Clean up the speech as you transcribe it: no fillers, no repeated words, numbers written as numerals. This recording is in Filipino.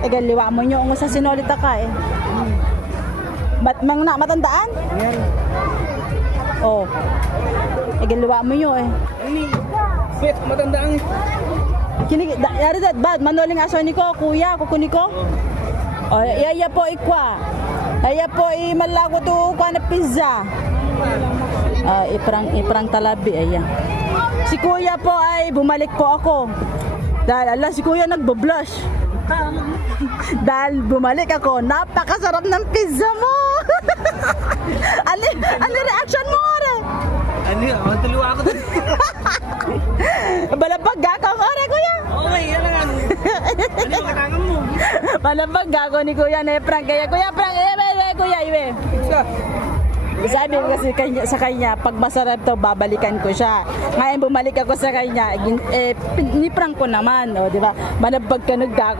Galiwa mo nyo kung sa sinolita ka eh. Mang na matandaan? Yan. Oh. Galiwa mo nyo eh. Ini. Wait, matandaan eh. Kinig, yari dat bad, manoling aso ni ko, kuya, kukuni ko. Oh, iya po ikwa. Iya po malago to kwa na pizza. Iprang talabi ayan. Si kuya po ay bumalik po ako. Dahil si kuya nagbo-blush. Dahil bumalik ako, napakasarap ng pizza mo. ano reaction mo ore? Ano yun? Matuluwa ako doon. Balabag gakang ore kuya. Okay, yan lang. Ano yung katangan mo? Balabag gako ni kuya na prank kaya kuya prank kuya iwe. Sabi ko kasi sa kanya, pag masarap to, babalikan ko siya. Ngayon bumalik ako sa kanya, ni prank ko naman, o, di ba? Manabag ka nagdako.